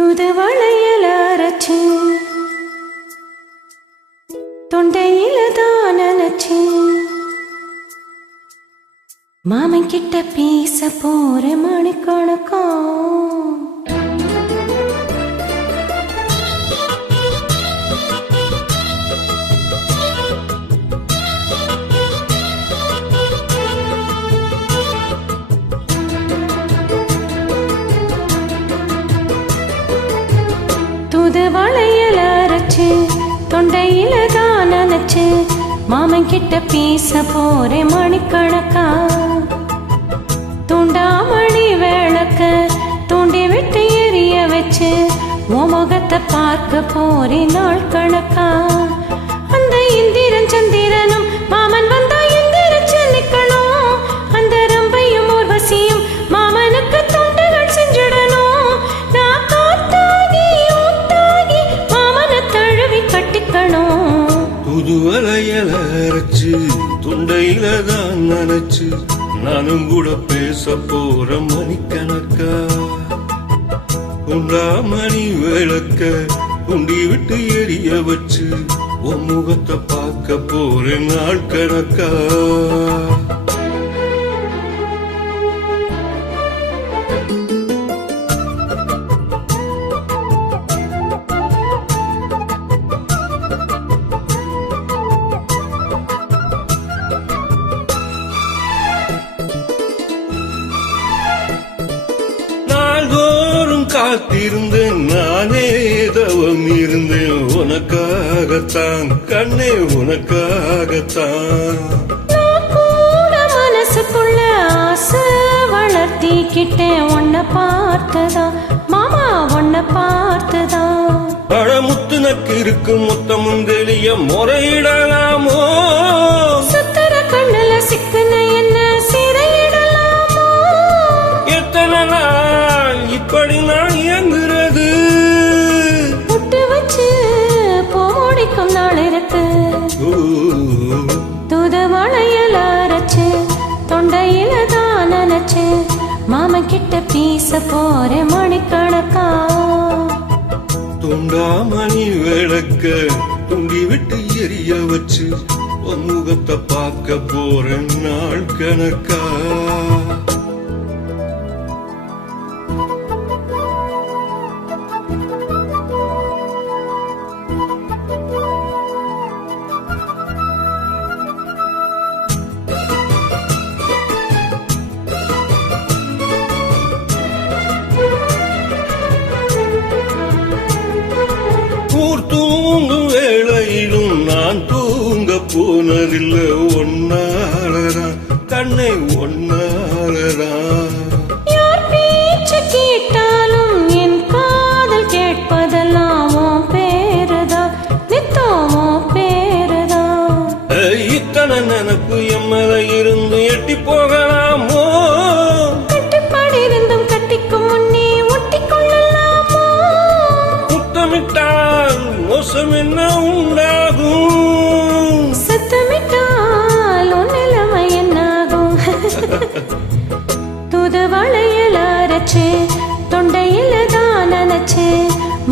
தூதுவளையல அரைச்சு தொண்டையில தான் நினைச்சு மாமன் கிட்ட பேச போற மணிக்கணக்கம். தூதுவளையல அரைச்சு தொண்டையில தான் நினைச்சு மாமன் கிட்ட பேச போற மணிக்கணக்கா. தூண்டாமணி விளக்க தூண்டி விட்டு எரிய வச்சு உன் முகத்தை பார்க்க போறே நாள் கணக்கா. அந்த இந்திரன் சந்திரனும் மாமன் வந்தா எந்திரிச்சு நிக்கணும். அந்த ரம்பையும் ஊர்வசியும் மாமனுக்கு தொண்டுகள் செஞ்சிடணும். நான் காத்தாகி ஊத்தாகி மாமனை தழுவி கட்டிக்கணும். புதுவளையல அரைச்சு தொண்டையில தான் நினைச்சு நானும் கூட பேச போற மணிக்கணக்கா. உண்டாமணி விளக்க குண்டி விட்டு எரிய வச்சு உன் முகத்தை பார்க்க போற நாள் கணக்கா. காத்திருந்தேன் நானே தவம் இருந்தேன் உனக்காகத்தான் கண்ணே உனக்காகத்தான். மனசுக்குள்ள ஆசை வளர்த்திக்கிட்டேன் உன்னை பார்த்ததா மாமா உன்னை பார்த்ததா. பழமுத்து நக்கு இருக்கு மொத்தமும் தெளிய முறையிடலாமோ. சுத்தர கண்ணுல சிக்கன என்ன சிறையிடலாமோ. எத்தனை நாள் இப்படி நான் இயங்குறது. புட்டு வச்சு போடிக்கும் நாள் இருக்கு. தூதுவளையல அரைச்சு தொண்டையில தான் நினைச்சு மாமன் கிட்ட பேச போற மணிக்கணக்கா. துண்டாமணி விளக்க துண்டி விட்டு எரிய வச்சு உன் முகத்தை பார்க்க போற நாள் கணக்கா. தூங்கும் வேளையிலும் நான் தூங்க போனதில்லை ஒன்னாலதான் கண்ணை ஒன்னாலதான். யார் பேச்சு கேட்டாலும் என் காதல் கேட்பதெல்லாம் உன் பேருதான் நித்தம் உன் பேருதான். இத்தனை நினப்பு எம்மல இருந்து எட்டி போகலாமோ. கட்டுப்பாடு இருந்தும் கட்டிக்கும் முன்னே ஒட்டிக்கொள்ளலாமோ. முத்தமிட்டால் மோசம் என்ன உண்டாகும். சத்தமிட்டால் உன் நிலைமை என்னாகும். தூதுவளையல அரைச்சு தொண்டையில தான் நினைச்சு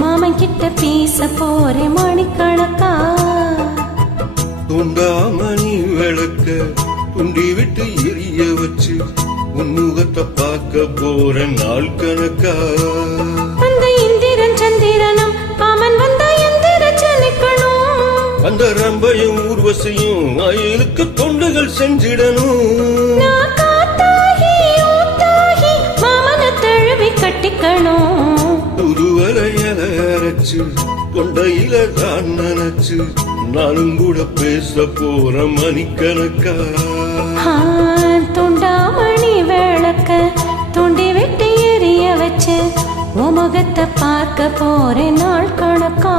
மாமன் கிட்ட பேச போற மணிக்கணக்கா. துண்டாமணி விளக்க துண்டி விட்டு எரிய வச்சு உன் முகத்தை பார்க்க போற நாள் கணக்கா. அந்த இந்திரன் சந்திரனும் மாமன் வந்தா எந்திரிச்சு நிக்கணும். அந்த ரம்பையும் ஊர்வசியும் அயலுக்கு தொண்டுகள் செஞ்சிடணும். நான் காத்தாகி ஊத்தாகி மாமனை தழுவி கட்டிக்கணும். புதுவளையல அரைச்சு தொண்டையில தான் நினைச்சு நானும் கூட பேச போற மணிக்கணக்கா. துண்டாமணி விளக்க தூண்டி விட்டு எரிய வச்சு உன் முகத்தை பார்க்க போற நாள் கணக்கா.